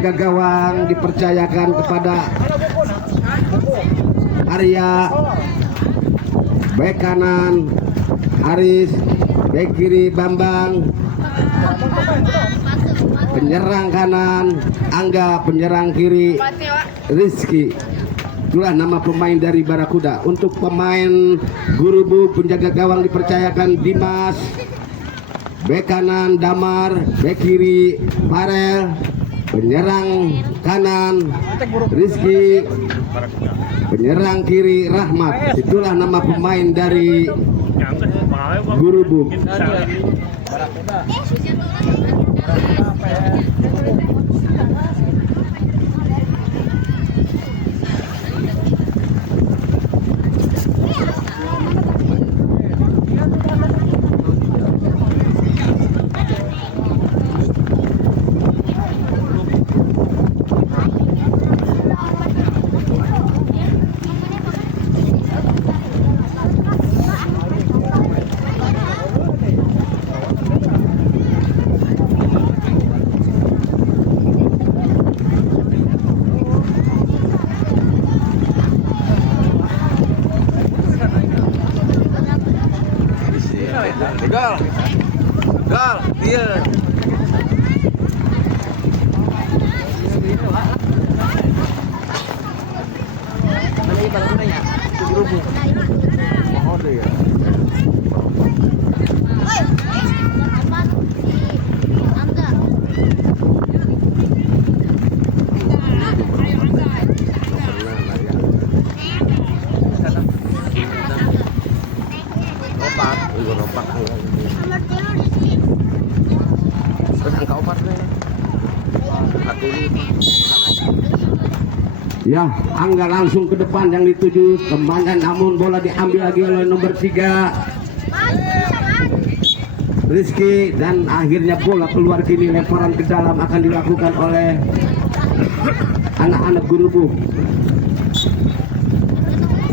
penjaga gawang dipercayakan kepada Arya. Bek kanan Aris, bek kiri Bambang, penyerang kanan Angga, penyerang kiri Rizky. Itulah nama pemain dari Barakuda. Untuk pemain Gurubuk, penjaga gawang dipercayakan Dimas, bek kanan Damar, bek kiri Farel, penyerang kanan Rizky, penyerang kiri Rahmat. Itulah nama pemain dari Gurubuk. Gal, gal, dia. Ya, Angga langsung ke depan yang dituju temannya, namun bola diambil lagi oleh nomor 3 Rizky, dan akhirnya bola keluar. Kini lemparan ke dalam akan dilakukan oleh anak-anak Gurubuk.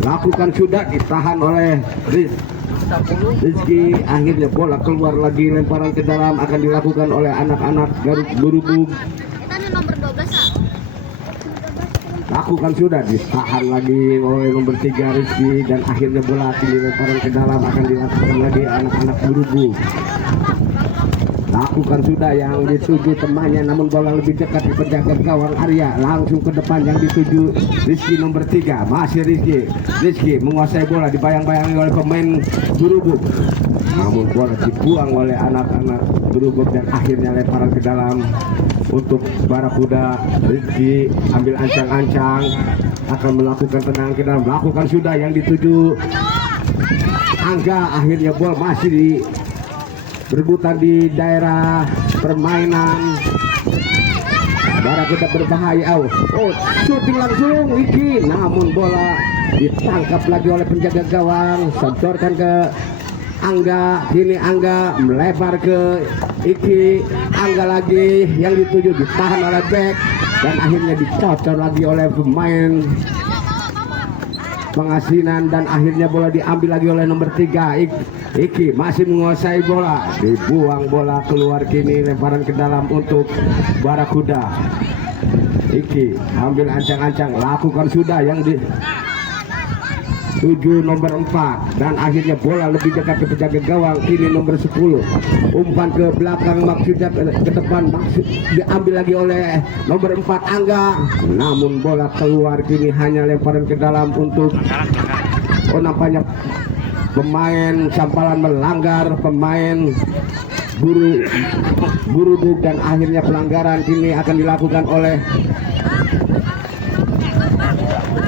Lakukan sudah, ditahan oleh Rizky. Akhirnya bola keluar lagi, lemparan ke dalam akan dilakukan oleh anak-anak Gurubuk. Lakukan sudah, ditahan lagi oleh nomor 3 Rizky, dan akhirnya bola dilemparan ke dalam akan dilakukan lagi anak-anak Gurubuk. Lakukan sudah yang dituju temannya, namun bola lebih dekat di penjaga gawang Arya. Langsung ke depan yang dituju Rizky nomor 3. Masih Rizky menguasai bola, dibayang-bayangi oleh pemain Gurubuk, namun bola dibuang oleh anak-anak Gurubuk, dan akhirnya lemparan ke dalam untuk Barakuda. Rizky ambil ancang-ancang, akan melakukan tendangan ke dalam. Lakukan sudah yang dituju Angga. Akhirnya bola masih di berebutan di daerah permainan. Barakuda berbahaya. Oh, syuting langsung Iki, namun bola ditangkap lagi oleh penjaga gawang. Sentorkan ke Angga. Kini Angga melebar ke Iki. Angga lagi yang dituju, ditahan oleh back, dan akhirnya dicocor lagi oleh pemain Pengasinan, dan akhirnya bola diambil lagi oleh nomor 3 Iki. Masih menguasai bola, dibuang bola keluar. Kini lemparan ke dalam untuk Barakuda. Iki ambil ancang-ancang, lakukan sudah yang di 7 nomor 4, dan akhirnya bola lebih dekat ke penjaga gawang. Kini nomor 10 umpan ke belakang, maksudnya ke depan, maksud diambil lagi oleh nomor 4 Angga, namun bola keluar. Kini hanya lemparan ke dalam untuk nampaknya pemain Sampalan melanggar pemain Gurubuk, dan akhirnya pelanggaran kini akan dilakukan oleh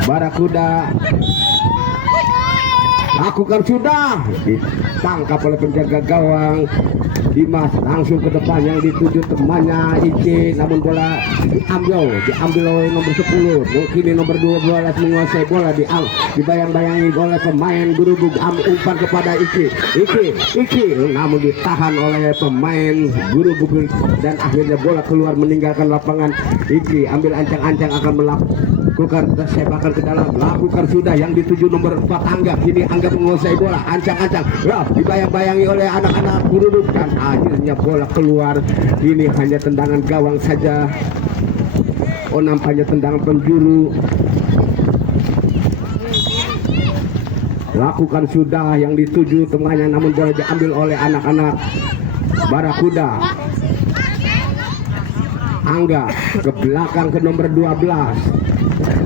Barakuda. Lakukan sudah, ditangkap oleh penjaga gawang Dimas. Langsung ke depan yang dituju temannya Iki, namun bola diambil oleh nomor 10. Kini nomor 12 menguasai bola, dibayang-bayangi oleh pemain Gurubuk. Umpan kepada Iki, namun ditahan oleh pemain Gurubuk, dan akhirnya bola keluar meninggalkan lapangan. Iki ambil ancang-ancang, akan melakukan sepakan ke dalam. Lakukan sudah yang dituju nomor 4 Angga. Kini Angga menguasai bola, ancang-ancang, dibayang-bayangi oleh anak-anak Gurubuk, dan akhirnya bola keluar. Ini hanya tendangan gawang saja. Oh, nampaknya tendangan penjuru. Lakukan sudah yang dituju temannya, namun bola diambil oleh anak-anak Barakuda. Angga ke belakang ke nomor 12.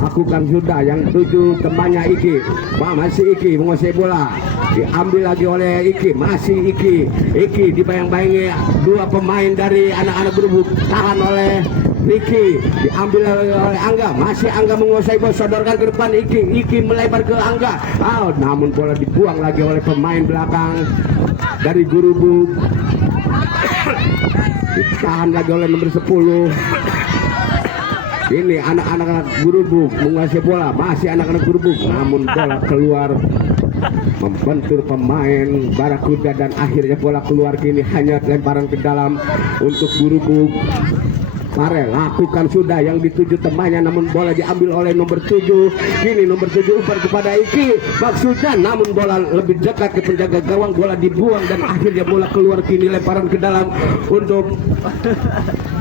Lakukan sudah yang tuju temannya Iki. Masih Iki menguasai bola. Diambil lagi oleh Iki. Masih Iki. Iki dibayang-bayangi dua pemain dari anak-anak Gerubuk. Tahan oleh Iki, diambil oleh Angga. Masih Angga menguasai bola, sodorkan ke depan Iki. Iki melebar ke Angga. Namun bola dibuang lagi oleh pemain belakang dari Gerubuk. Ditahan lagi oleh nomor 10. Ini anak-anak Gerubuk menguasai bola. Masih anak-anak Gerubuk, namun bola keluar membentur pemain Barakuda dan akhirnya bola keluar. Kini hanya lemparan ke dalam untuk Gerubuk. Farel lakukan sudah yang dituju temannya, namun bola diambil oleh nomor 7. Kini nomor 7 umpan kepada Iki maksudnya, namun bola lebih dekat ke penjaga gawang. Bola dibuang dan akhirnya bola keluar. Kini lemparan ke dalam untuk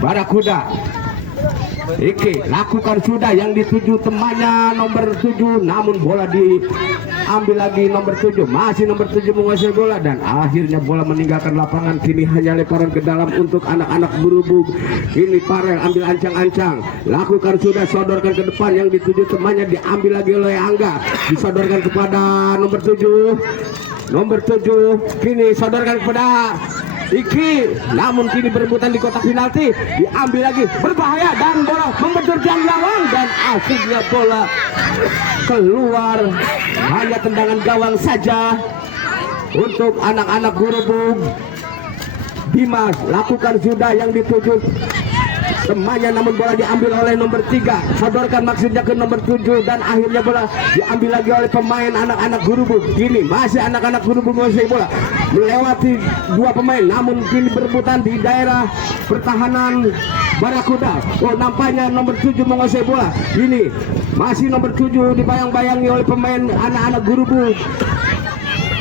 Barakuda. Iki lakukan sudah yang dituju temannya nomor 7, namun bola diambil lagi nomor 7. Masih nomor 7 menguasai bola dan akhirnya bola meninggalkan lapangan. Kini hanya lemparan ke dalam untuk anak-anak Gerubuk. Ini Farel ambil ancang-ancang, lakukan sudah, sodorkan ke depan yang dituju temannya, diambil lagi oleh Angga, disodorkan kepada nomor 7. Nomor 7 kini sodorkan kepada Iki, namun kini berebutan di kotak penalti, diambil lagi, berbahaya dan bola membentur tiang gawang dan akhirnya bola keluar. Hanya tendangan gawang saja untuk anak-anak Gerubuk. Dimas lakukan sudah yang dituju temannya, namun bola diambil oleh nomor 3, sodorkan maksudnya ke nomor 7 dan akhirnya bola diambil lagi oleh pemain anak-anak Gerubuk. Kini masih anak-anak Gerubuk menguasai bola, melewati dua pemain, namun kini berebutan di daerah pertahanan Barakuda. Nampaknya nomor 7 menguasai bola. Ini masih nomor 7 dibayang-bayangi oleh pemain anak-anak Gerubuk.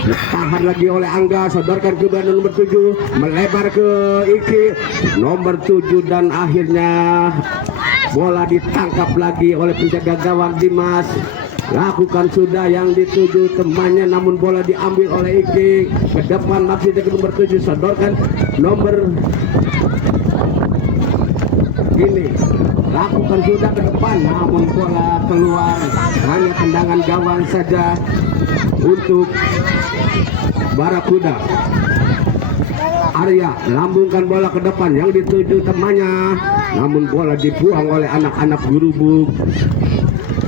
Ditahan lagi oleh Angga, sodorkan ke nomor 7, melebar ke Iki, nomor 7 dan akhirnya bola ditangkap lagi oleh penjaga gawang Dimas. Lakukan sudah yang dituju temannya, namun bola diambil oleh Iki ke depan maksudnya ke nomor 7, sodorkan nomor ini. Lakukan sudah ke depan, namun bola keluar. Hanya tendangan gawang saja untuk Barakuda. Arya lambungkan bola ke depan yang dituju temannya, namun bola dibuang oleh anak-anak Gerubuk.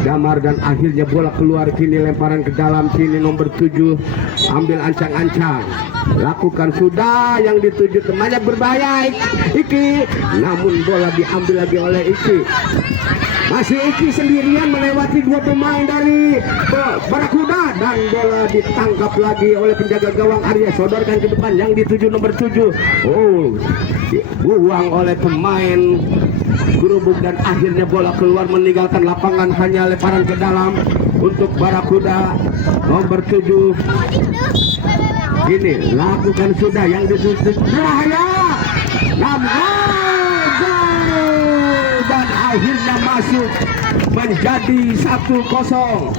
Damar dan akhirnya bola keluar. Kini lemparan ke dalam. Kini nomor 7 ambil ancang-ancang, lakukan sudah yang dituju temannya, berbahaya Iki, namun bola diambil lagi oleh Iki. Masih Iki sendirian melewati dua pemain dari Barakuda dan bola ditangkap lagi oleh penjaga gawang Arya, sodorkan ke depan yang dituju nomor 7. Dibuang oleh pemain Gerubuk dan akhirnya bola keluar meninggalkan lapangan. Hanya lemparan ke dalam untuk Barakuda nomor 7. Ini lakukan sudah yang dituju bahaya, dan akhirnya masuk menjadi 1-0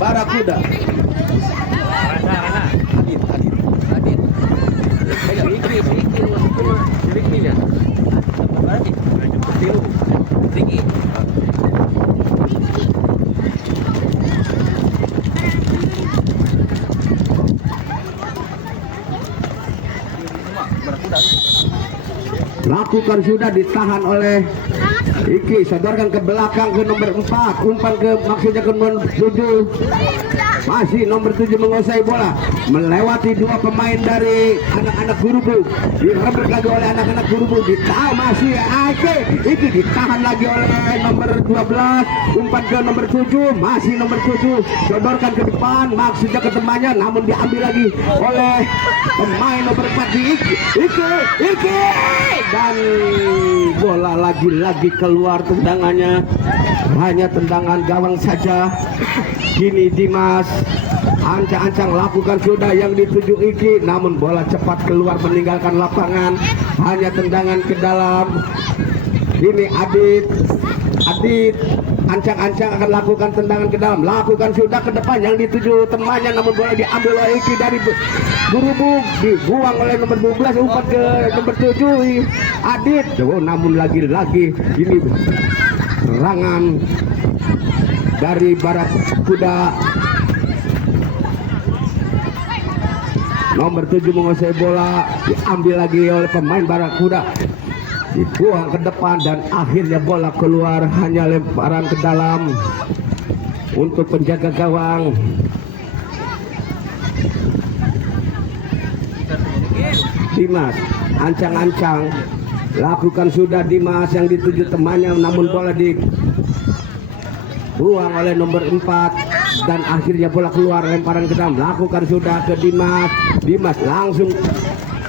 Barakuda. Lakukan sudah, ditahan oleh Iki, sodorkan ke belakang ke nomor 4, umpan ke maksudnya ke nomor 7. Masih nomor 7 menguasai bola, melewati dua pemain dari anak-anak Gerubuk, direbut lagi oleh anak-anak Gerubuk. Ditahan masih Iki, ditahan lagi oleh nomor 12, umpan ke nomor 7. Masih nomor 7 sodorkan ke depan maksudnya ke temannya, namun diambil lagi oleh pemain nomor 4 di Iki, dan bola lagi-lagi keluar tendangannya. Hanya tendangan gawang saja. Kini Dimas ancang-ancang, lakukan sudah yang dituju Iki, namun bola cepat keluar meninggalkan lapangan. Hanya tendangan ke dalam Ini Adit ancang-ancang akan lakukan tendangan ke dalam, lakukan sudah ke depan yang dituju temannya, namun bola diambil oleh Iki dari Gurubung, dibuang oleh nomor 12, umpat ke nomor 7 Adit. Oh, namun lagi-lagi ini serangan dari Barakuda. Nomor 7 menguasai bola, diambil lagi oleh pemain Barakuda, dibuang ke depan dan akhirnya bola keluar, hanya lemparan ke dalam untuk penjaga gawang. Dimas ancang-ancang lakukan sudah Dimas yang dituju temannya, namun bola dibuang oleh nomor 4 dan akhirnya bola keluar, lemparan ke dalam, lakukan sudah ke Dimas langsung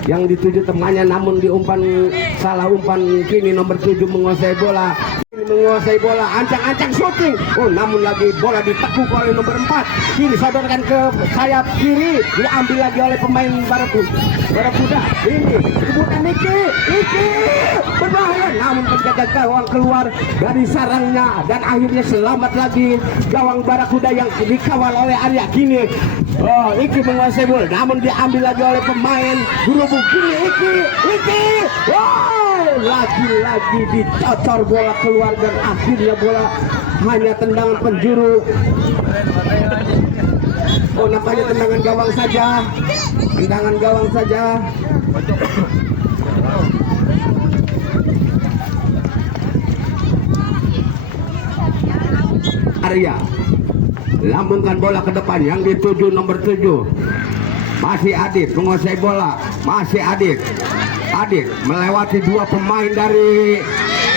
yang dituju temannya, namun salah umpan. Kini nomor 7 menguasai bola, ancang-ancang shooting. Oh, namun lagi bola ditekuk oleh nomor 4. Kini sodorkan ke sayap kiri, diambil lagi oleh pemain Barakuda. Ini rebutan Iki berbahaya, namun penjaga gawang keluar dari sarangnya dan akhirnya selamat lagi gawang Barakuda yang dikawal oleh Arya. Kini Iki menguasai bola, namun diambil lagi oleh pemain Gurubung. Kini Iki lagi-lagi dicocor bola keluar dan akhirnya bola hanya tendangan penjuru. Oh, nampaknya tendangan gawang saja. Arya lambungkan bola ke depan yang dituju nomor 7. Masih Adit menguasai bola, masih Adit melewati 2 pemain dari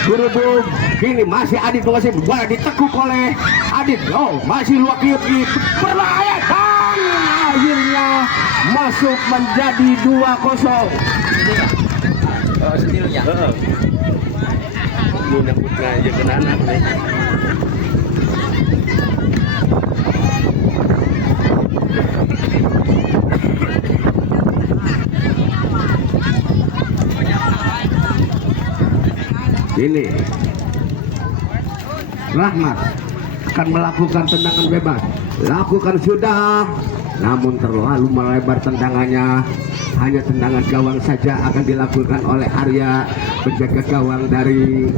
Gurubung. Kini masih Adit menguasai bola, ditekuk oleh Adit. Oh, masih luak berbahaya dan akhirnya masuk menjadi 2-0. Sendirinya. Mudah-mudahan aja kena anak nih. Ini Rahmat akan melakukan tendangan bebas, lakukan sudah, namun terlalu melebar tendangannya, hanya tendangan gawang saja akan dilakukan oleh Arya, penjaga gawang dari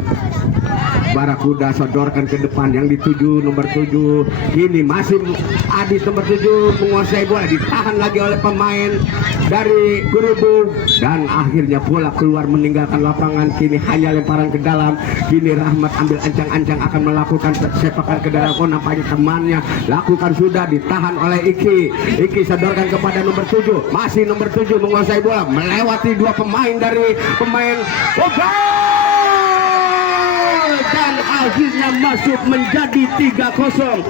Barakuda. Sodorkan ke depan yang dituju nomor 7. Ini masih Adit nomor 7 menguasai bola, ditahan lagi oleh pemain dari Gurubung dan akhirnya bola keluar meninggalkan lapangan. Kini hanya lemparan ke dalam. Kini Rahmat ambil ancang-ancang akan melakukan sepakan ke dalam. Oh, nampaknya temannya lakukan sudah, ditahan oleh Iki sodorkan kepada nomor 7. Masih nomor 7 menguasai bola, melewati 2 pemain dari pemain dan akhirnya masuk menjadi 3-0.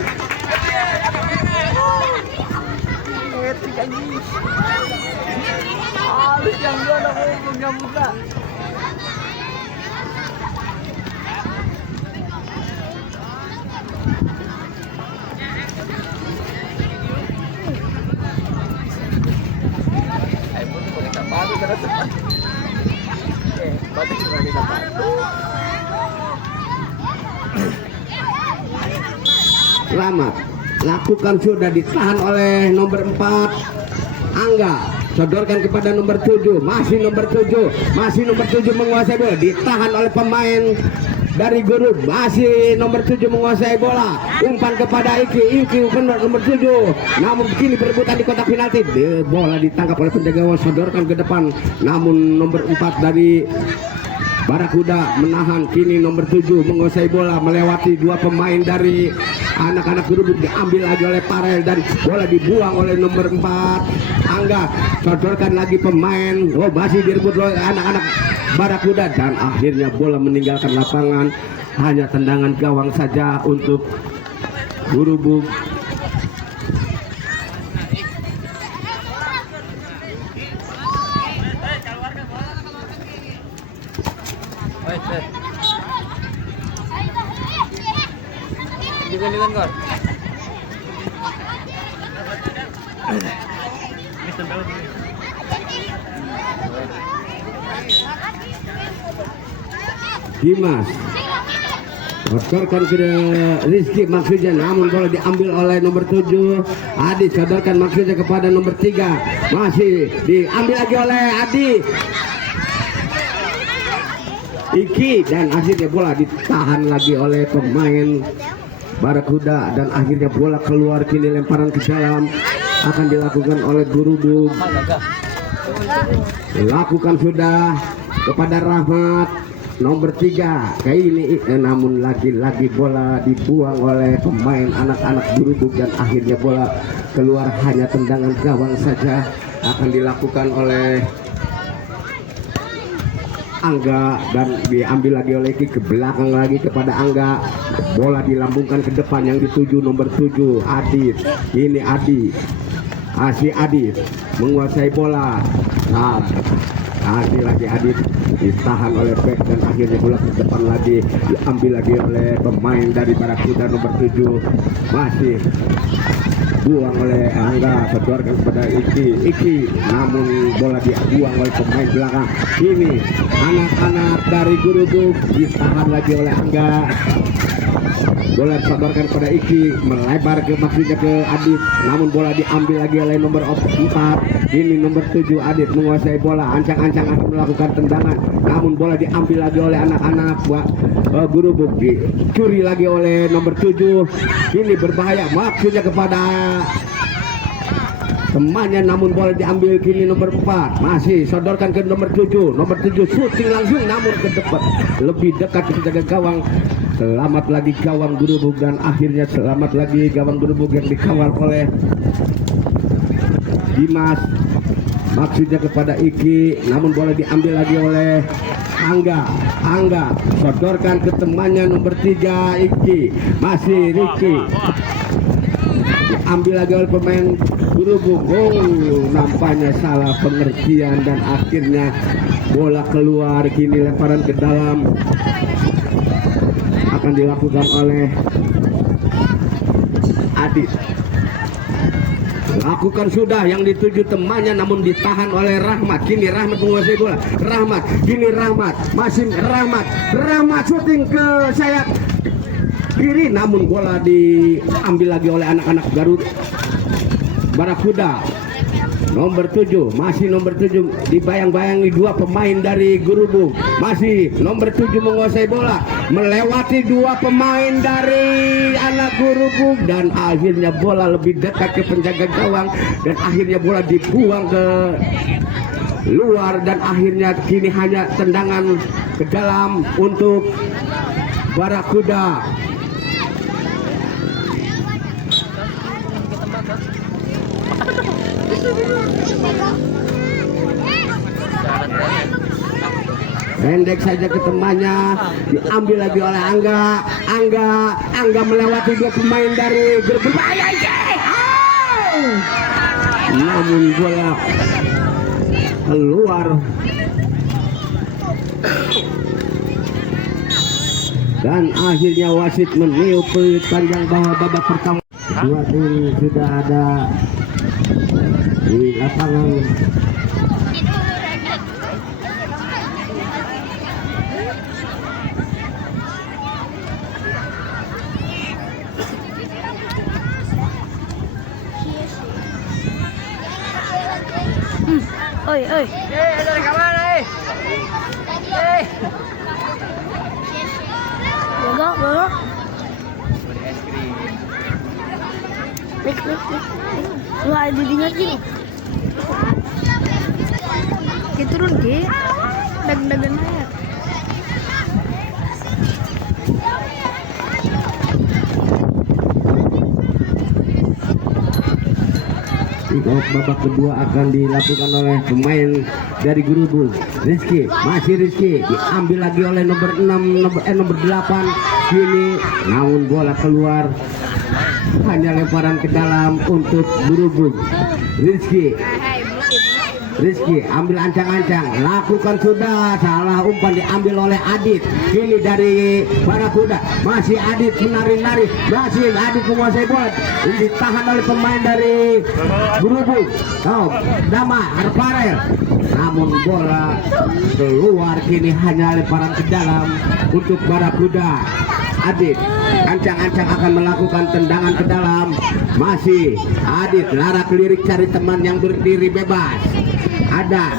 Selamat lakukan sudah, ditahan oleh nomor 4 Angga, sodorkan kepada nomor 7. Masih nomor 7 menguasai bola, ditahan oleh pemain dari Guru. Masih nomor 7 menguasai bola, umpan kepada Iki benar nomor 7, namun kini berebutan di kotak penalti. Bola ditangkap oleh penjaga gawang, sodorkan ke depan, namun nomor 4 dari Barakuda menahan. Kini nomor 7 menguasai bola, melewati 2 pemain dari anak-anak Gurubung, diambil lagi oleh Parel dan bola dibuang oleh nomor 4 Angga. Sodorkan lagi pemain, masih direbut oleh anak-anak Barakuda dan akhirnya bola meninggalkan lapangan, hanya tendangan gawang saja untuk Gurubung. Dengan Dimas sodorkan ke Rizky maksudnya, namun bola diambil oleh nomor 7 Adi. Sodorkan maksudnya kepada nomor 3, masih diambil lagi oleh Adi Iki, dan akhirnya bola ditahan lagi oleh pemain Barakuda, dan akhirnya bola keluar. Kini lemparan ke dalam akan dilakukan oleh Gurudug. Lakukan sudah kepada Rahmat nomor 3 kayak ini, namun lagi-lagi bola dibuang oleh pemain anak-anak Gurudug, dan akhirnya bola keluar. Hanya tendangan gawang saja akan dilakukan oleh Angga, dan diambil lagi oleh Iki, ke belakang lagi kepada Angga. Bola dilambungkan ke depan yang dituju nomor 7 Adit. Ini Adi, Adit menguasai bola. Nah, lagi Adit ditahan oleh back, dan akhirnya bola ke depan lagi diambil lagi oleh pemain dari Barakuda nomor 7. Masih buang oleh Angga, sodorkan kepada Iki, namun bola dibuang oleh pemain belakang. Ini anak-anak dari Gurudug, ditahan lagi oleh Angga. Bola disodorkan kepada Iki, melebar ke maksudnya ke Adit, namun bola diambil lagi oleh nomor 4. Ini nomor 7 Adit menguasai bola, ancang-ancang akan melakukan tendangan, namun bola diambil lagi oleh anak-anak Gurudug, dicuri lagi oleh nomor 7. Ini berbahaya maksudnya kepada temannya, namun bola diambil. Kini nomor 4 masih sodorkan ke nomor 7. Nomor 7 shooting langsung, namun ke depan lebih dekat ke penjaga gawang. Selamat lagi gawang Gurudug, dan akhirnya selamat lagi gawang Gurudug yang dikawal oleh Dimas maksudnya kepada Iki, namun bola diambil lagi oleh Angga sodorkan ke temannya nomor 3 Iki, masih Ricky, diambil lagi oleh pemain Gurudug. Nampaknya salah pengertian, dan akhirnya bola keluar. Kini lemparan ke dalam akan dilakukan oleh Adit. Lakukan sudah yang dituju temannya, namun ditahan oleh Rahmat. Kini Rahmat menguasai bola. Masih Rahmat shooting ke sayap kiri, namun bola diambil lagi oleh anak-anak Garut Barakuda. Nomor 7, masih nomor 7 dibayang-bayangi 2 pemain dari Gurudug. Masih nomor 7 menguasai bola, melewati 2 pemain dari anak Gurudug, dan akhirnya bola lebih dekat ke penjaga gawang, dan akhirnya bola dibuang ke luar, dan akhirnya kini hanya tendangan ke dalam untuk Barakuda. Pendek saja ke temannya, diambil lagi oleh Angga melewati 2 pemain dari berbahaya, namun bola keluar, dan akhirnya wasit meniup peluit panjang bahwa babak pertama. 2 tim sudah ada di lapangan. Oi. Dari kamar nih. Bawa. Lik. Lu ada diingetin. Kita turun ke dagan-dagan air. Babak kedua akan dilakukan oleh pemain dari Gurudug. Rizky diambil lagi oleh nomor 6 nomor 8 kini, namun bola keluar. Hanya lemparan ke dalam untuk Gurudug. Rizky ambil ancang-ancang, lakukan sudah, salah umpan diambil oleh Adit. Ini dari Barakuda, masih Adit menari-nari, masih Adit menguasai bola, ini ditahan oleh pemain dari Gurudug. Dama Arparel, nah namun bola keluar. Kini hanya lemparan ke dalam untuk Barakuda. Adit ancang-ancang akan melakukan tendangan ke dalam. Masih Adit larak lirik cari teman yang berdiri bebas. Ada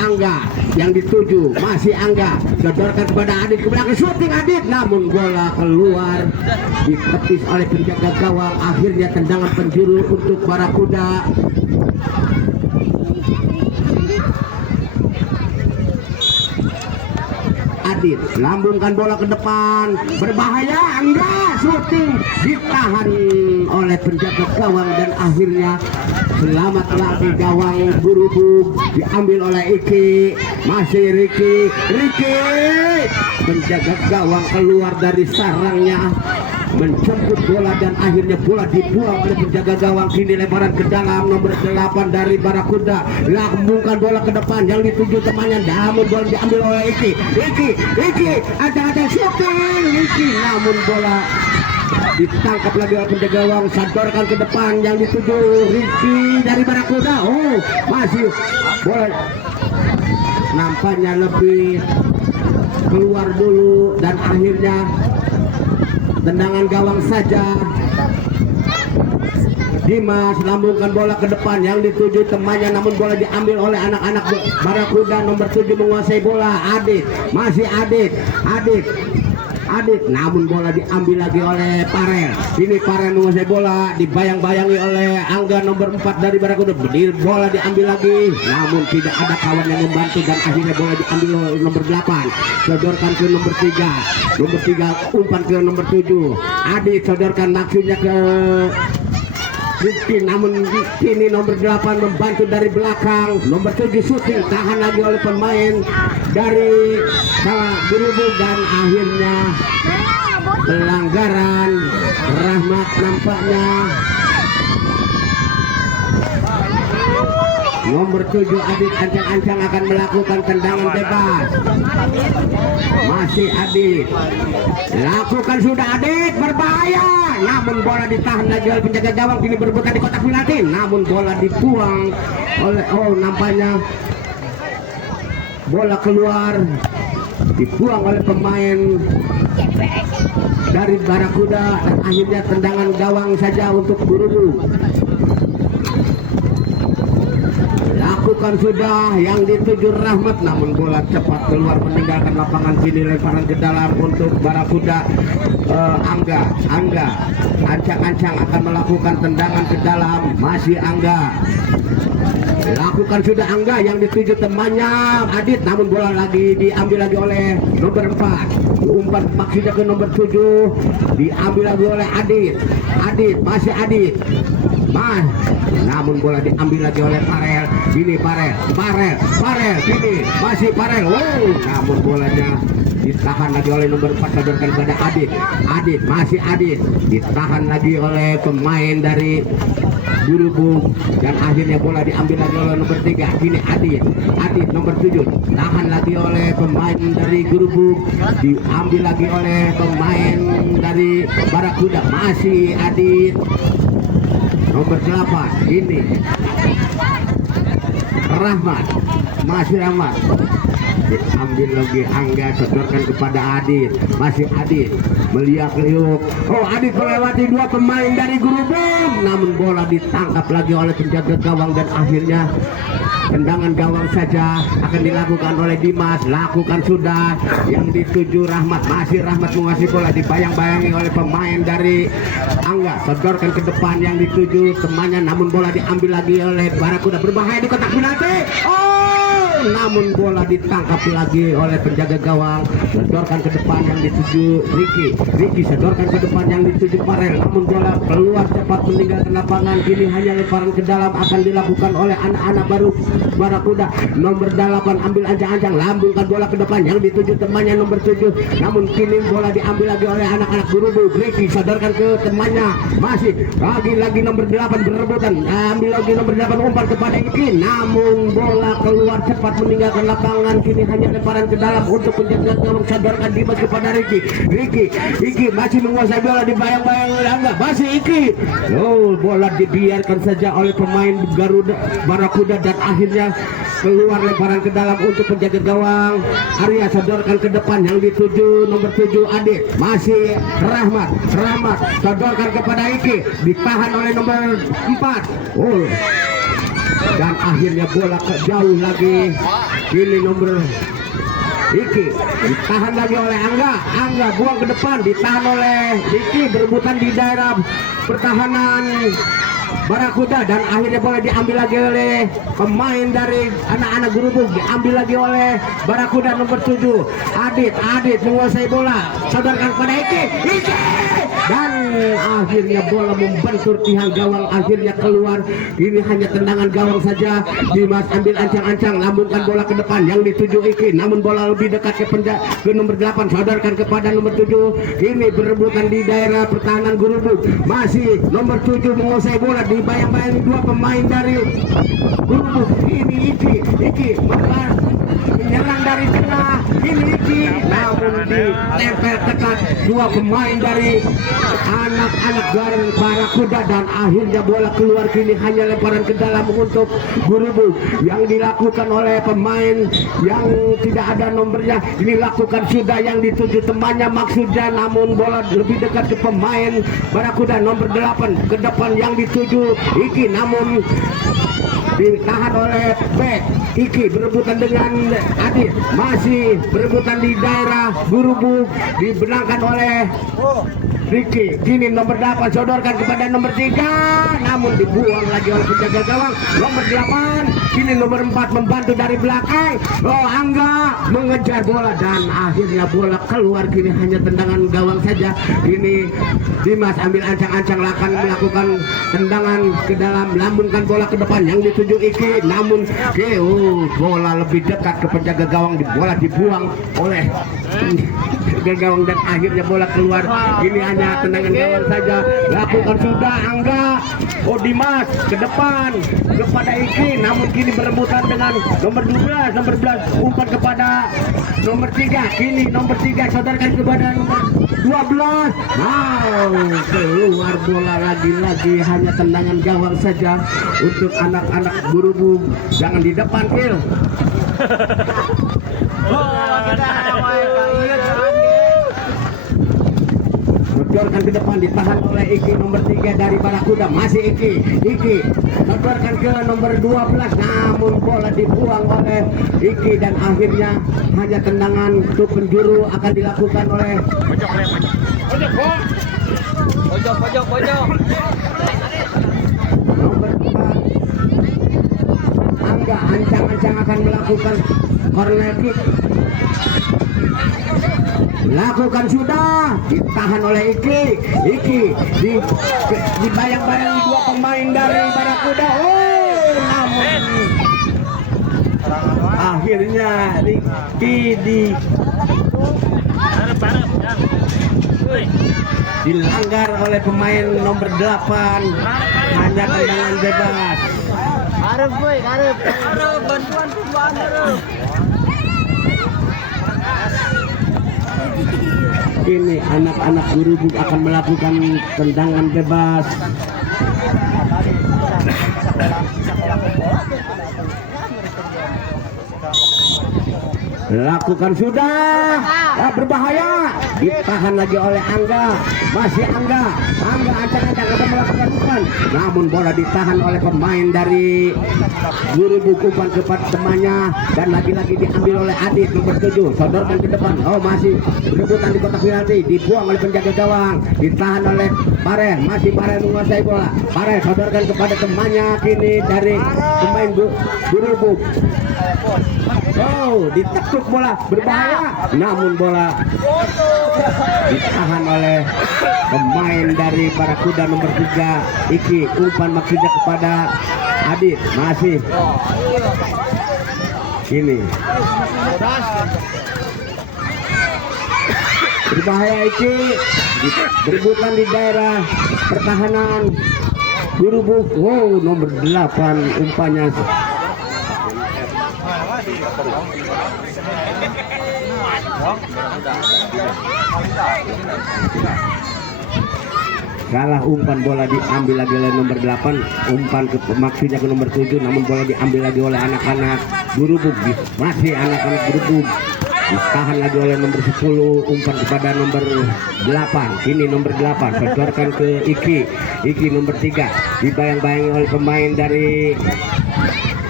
Angga yang dituju, masih Angga sodorkan kepada Adit ke belakang, shooting Adit, namun bola keluar ditepis oleh penjaga gawang. Akhirnya tendangan penjuru untuk Barakuda. Adit lambungkan bola ke depan, berbahaya, Angga shooting ditahan oleh penjaga gawang dan akhirnya selamat lagi gawang Burubuk, diambil oleh Iki. Masih Riki penjaga gawang keluar dari sarangnya menjemput bola dan akhirnya bola dibuang oleh penjaga gawang. Kini lemparan ke dalam, nomor 8 dari Barakuda lambungkan bola ke depan yang dituju temannya, namun bola diambil oleh Iki ada shooting Iki, namun bola ditangkap lagi oleh penjaga gawang. Sadorkan ke depan yang dituju Riki dari Barakuda. Oh, masih bola nampaknya lebih keluar dulu dan akhirnya tendangan gawang saja. Dimas lambungkan bola ke depan yang dituju temannya, namun bola diambil oleh anak-anak Barakuda. Nomor 7 menguasai bola. Adit, masih Adit, namun bola diambil lagi oleh Parel. Ini Parel menguasai bola, dibayang-bayangi oleh Angga nomor 4 dari Barakuda. Bola diambil lagi, namun tidak ada kawan yang membantu dan akhirnya bola diambil oleh nomor 8. Sodorkan ke nomor 3. Nomor 3 umpan ke nomor 7. Adit sodorkan maksudnya ke Rizky, namun kini nomor 8 membantu dari belakang. Nomor 7 shooting, tahan lagi oleh pemain dari Burubuk dan akhirnya pelanggaran. Rahmat nampaknya nomor 7 Adit ancang-ancang akan melakukan tendangan bebas. Masih Adit, lakukan sudah Adit, berbahaya, namun bola ditahan lagi oleh penjaga gawang. Kini berebutan di kotak penalti, namun bola dibuang oleh nampaknya bola keluar, dibuang oleh pemain dari Barakuda dan akhirnya tendangan gawang saja untuk Burubuk. Lakukan sudah yang dituju Rahmat, namun bola cepat keluar meninggalkan lapangan. Kini lemparan ke dalam untuk Barakuda. Angga ancang-ancang akan melakukan tendangan ke dalam. Masih Angga, lakukan sudah Angga yang dituju temannya Adit, namun bola lagi diambil lagi oleh nomor 4. Umpan maksudnya ke nomor 7, diambil lagi oleh Adit, masih Adit, namun bola diambil lagi oleh Parel. Ini Parel, ini masih Parel. Namun bolanya ditahan lagi oleh nomor 4, sodorkan kepada Adit, masih Adit, ditahan lagi oleh pemain dari Burubuk dan akhirnya bola diambil lagi oleh nomor 3. Kini Adit nomor 7, tahan lagi oleh pemain dari Burubuk, diambil lagi oleh pemain dari Barakuda. Masih Adit nomor 8. Ini Rahmat, masih Rahmat, diambil lagi Angga, sodorkan kepada Adit. Masih Adit, meliuk-liuk. Adit melewati 2 pemain dari Burubuk, namun bola ditangkap lagi oleh penjaga gawang dan akhirnya tendangan gawang saja akan dilakukan oleh Dimas. Lakukan sudah yang dituju Rahmat. Masih Rahmat menguasai bola, dibayang-bayangi oleh pemain dari Angga, sodorkan ke depan yang dituju temannya, namun bola diambil lagi oleh Barakuda. Berbahaya di kotak penalti. Namun bola ditangkap lagi oleh penjaga gawang. Sodorkan ke depan yang dituju Riki sodorkan ke depan yang dituju Parel, namun bola keluar cepat meninggalkan lapangan. Kini hanya lemparan ke dalam akan dilakukan oleh anak-anak baru Barakuda. Nomor 8 ambil ancang-ancang, lambungkan bola ke depan yang dituju temannya nomor 7, namun kini bola diambil lagi oleh anak-anak Burubuk. Riki sodorkan ke temannya, masih lagi nomor 8 berebutan, ambil lagi nomor 8, umpan kepada Iki, namun bola keluar cepat meninggalkan lapangan. Kini hanya lemparan ke dalam untuk penjaga gawang. Sodorkan Dimas kepada Iki masih menguasai bola, dibayang-bayang oleh Angga. Masih Iki, bola dibiarkan saja oleh pemain Barakuda dan akhirnya keluar lemparan ke dalam untuk penjaga gawang. Arya sodorkan ke depan yang dituju nomor 7 Adit, masih Rahmat sodorkan kepada Iki, ditahan oleh nomor 4. Dan akhirnya bola ke jauh lagi. Ini nomor Iki ditahan lagi oleh Angga buang ke depan, ditahan oleh Iki, berebutan di daerah pertahanan Barakuda, dan akhirnya bola diambil lagi oleh pemain dari anak-anak Gurubuk, diambil lagi oleh Barakuda nomor 7 Adit menguasai bola, sodorkan kepada Iki, dan akhirnya bola membentur tiang gawang, akhirnya keluar. Ini hanya tendangan gawang saja. Dimas ambil ancang-ancang, lambungkan bola ke depan yang dituju Iki, namun bola lebih dekat ke nomor 8, sodorkan kepada nomor 7. Ini berebutan di daerah pertahanan Gurubuk, masih nomor 7 menguasai bola, dibayang-bayang dua pemain dari Gurubuk. Ini Iki menyerang dari tengah, ini Iki, namun ditempel ketat dua pemain dari anak-anak dari Barakuda, dan akhirnya bola keluar. Kini hanya lemparan ke dalam untuk Gurubuk yang dilakukan oleh pemain yang tidak ada nomornya. Ini lakukan sudah yang dituju temannya maksudnya, namun bola lebih dekat ke pemain Barakuda nomor 8 ke depan yang dituju Iki, namun ditahan oleh back. Iki berebutan dengan Adit, masih berebutan di daerah Gurubuk, dibenangkan oleh Ricky. Kini nomor 8 sodorkan kepada nomor 3, namun dibuang lagi oleh penjaga gawang nomor 8. Kini nomor 4 membantu dari belakang. Angga mengejar bola, dan akhirnya bola keluar. Kini hanya tendangan gawang saja. Ini Dimas ambil ancang-ancang, akan melakukan tendangan ke dalam, lambungkan bola ke depan yang dituju Iki, namun bola lebih dekat ke penjaga gawang, bola dibuang oleh penjaga gawang, dan akhirnya bola keluar. Ini hanya tendangan gawang saja. Lakukan sudah Angga, Dimas ke depan kepada Iki, namun kini berebutan dengan nomor 12 umpan kepada nomor 3. Kini nomor 3 sodorkan kepada nomor 12. Keluar bola lagi-lagi, hanya tendangan gawang saja untuk anak-anak Gurubuk. Jangan di depan, Il. Sodorkan ke depan, ditahan oleh Iki nomor 3 dari Barakuda, masih Iki sodorkan ke nomor 12, namun bola dibuang oleh Iki, dan akhirnya hanya tendangan untuk penjuru akan dilakukan oleh pojok. Nomor 4 Angga ancang-ancang akan melakukan corner kick. Lakukan sudah, ditahan oleh Iki dibayang-bayang dua pemain dari Barakuda. Namun akhirnya Iki dilanggar oleh pemain nomor 8, hanya tendangan bebas. Harap bantuan harap. Ini anak-anak Gurubuk akan melakukan tendangan bebas. Lakukan sudah, berbahaya, ditahan lagi oleh Angga, masih Angga ancang-ancang akan melakukan umpan, namun bola ditahan oleh pemain dari Gurubuk, umpan kepada temannya, dan lagi-lagi diambil oleh Adit nomor 7, sodorkan ke depan. Masih rebutan di kotak penalti, dibuang oleh penjaga gawang, ditahan oleh Pare, masih Pare menguasai bola, Pare sodorkan kepada temannya. Kini dari pemain Gurubuk, ditekuk bola, berbahaya, namun bola ditahan oleh pemain dari Barakuda nomor 3 Iki, umpan maksudnya kepada Adit, masih ini berbahaya. Iki berebutan di daerah pertahanan Gurubuk. Nomor 8 umpannya salah umpan, bola diambil lagi oleh nomor 8, umpan ke maksudnya ke nomor 7, namun bola diambil lagi oleh anak-anak Burubug. Masih anak-anak Burubug, ditahan lagi oleh nomor 10, umpan kepada nomor 8. Ini nomor 8 setorkan ke Iki nomor 3, dibayang-bayangi oleh pemain dari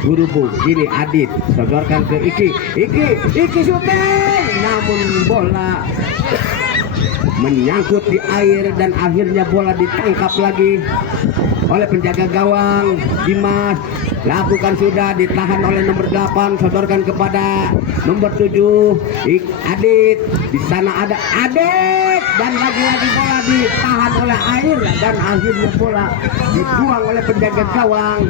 Burubug. Ini Adit setorkan ke Iki syuting, namun bola menyangkut di air dan akhirnya bola ditangkap lagi oleh penjaga gawang Dimas. Lakukan sudah, ditahan oleh nomor 8, sodorkan kepada nomor 7 Adit. Di sana ada Adit dan lagi-lagi bola ditahan oleh air dan akhirnya bola dibuang oleh penjaga gawang.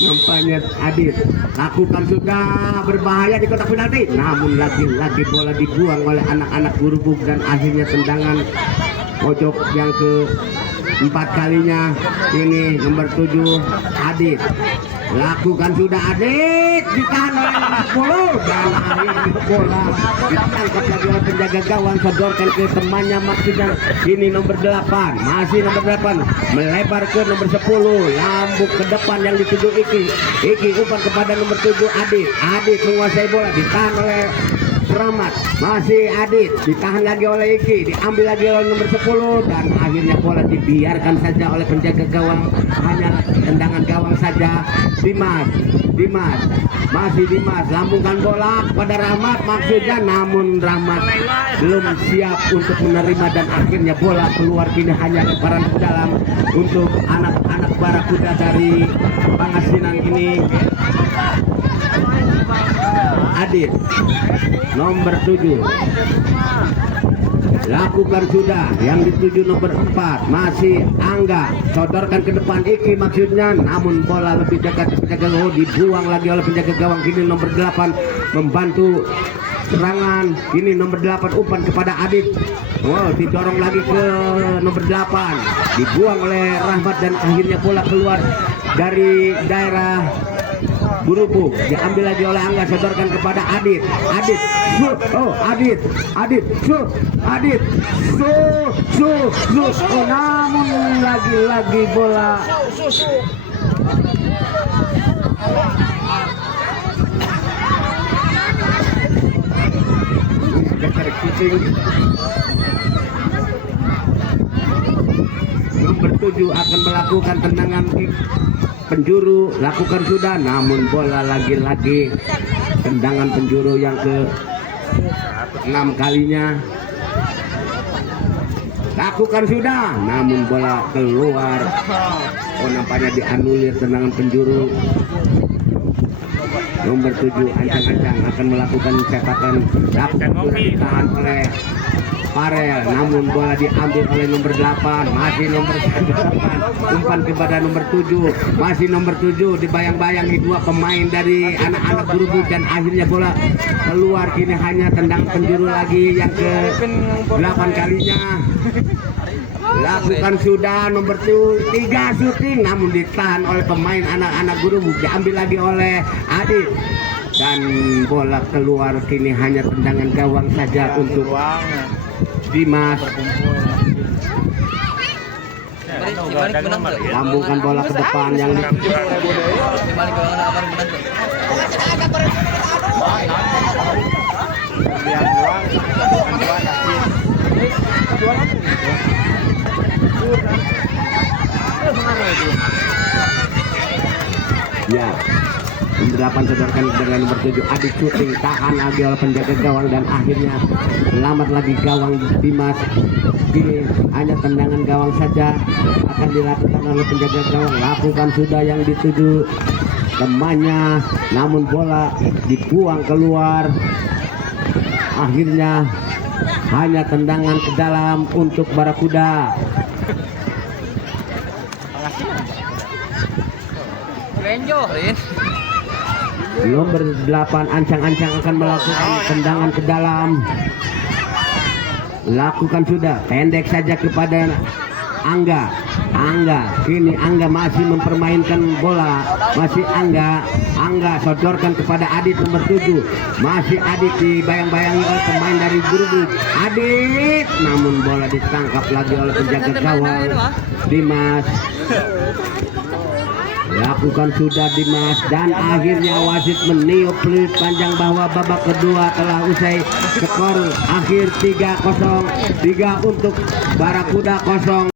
Nampaknya Adit lakukan sudah, berbahaya di kotak penalti, namun lagi-lagi bola dibuang oleh anak-anak Burubug dan akhirnya tendangan pojok yang keempat kalinya. Ini nomor 7 Adit lakukan sudah, Adit ditahan oleh nomor 10 dan akhirnya bola ditangkap lagi oleh penjaga gawang, sodorkan ke temannya maksudnya ini nomor 8, masih nomor 8 melebar ke nomor 10, lambung ke depan yang dituju Iki umpan kepada nomor 7 Adit menguasai bola, ditahan oleh Selamat, masih Adit ditahan lagi oleh Iki, diambil lagi oleh nomor 10 dan akhirnya bola dibiarkan saja oleh penjaga gawang, hanya tendangan gawang saja. Dimas lambungkan bola kepada Rahmat maksudnya, namun Rahmat belum siap untuk menerima dan akhirnya bola keluar, kini hanya lemparan ke dalam untuk anak-anak Barakuda dari Pangasinan. Ini Adit nomor 7 lakukan sudah, yang dituju nomor 4 masih Angga, sodorkan ke depan Iki maksudnya, namun bola lebih dekat penjaga gawang, dibuang lagi oleh penjaga gawang. Kini nomor 8 membantu serangan, ini nomor 8 umpan kepada Adit, didorong lagi ke nomor 8, dibuang oleh Rahmat dan akhirnya bola keluar dari daerah Burubug, diambil lagi oleh Angga, sodorkan kepada Adit, namun lagi-lagi bola nomor 7 akan melakukan tendangan penjuru, lakukan sudah, namun bola lagi-lagi tendangan penjuru yang ke-6 kalinya, lakukan sudah, namun bola keluar. Nampaknya dianulir tendangan penjuru. Nomor 7 ancang-ancang akan melakukan sepakan, lakukan sudah, ditahan oleh Farel, namun bola diambil oleh nomor 8, masih nomor 8 umpan kepada nomor 7, masih nomor 7, dibayang-bayangi dua pemain dari anak-anak Burubug dan akhirnya bola keluar. Kini hanya tendang penjuru lagi yang ke-8 kalinya. Lakukan sudah, nomor 3 syuting, namun ditahan oleh pemain anak-anak Burubug, diambil lagi oleh Adit dan bola keluar. Kini hanya tendangan gawang saja untuk Dimas. Lambungkan bola ke depan yang ya. Nomor 8 sodorkan dengan nomor 7 Adit, syuting, tahan lagi oleh penjaga gawang dan akhirnya selamat lagi gawang Dimas. Ini hanya tendangan gawang saja akan dilakukan oleh penjaga gawang, lakukan sudah yang dituju temannya, namun bola dibuang keluar. Akhirnya hanya tendangan ke dalam untuk Barakuda. Nomor 8 ancang-ancang akan melakukan tendangan ke dalam. Lakukan sudah, pendek saja kepada Angga. Kini Angga masih mempermainkan bola. Masih Angga sodorkan kepada Adit nomor 7. Masih Adit dibayang-bayangi oleh pemain dari Gurubuk. Adit, namun bola ditangkap lagi oleh penjaga gawang Dimas. Lakukan sudah Dimas, dan akhirnya wasit meniup peluit panjang bahwa babak kedua telah usai. Skor akhir 3-0, 3 untuk Barakuda 0.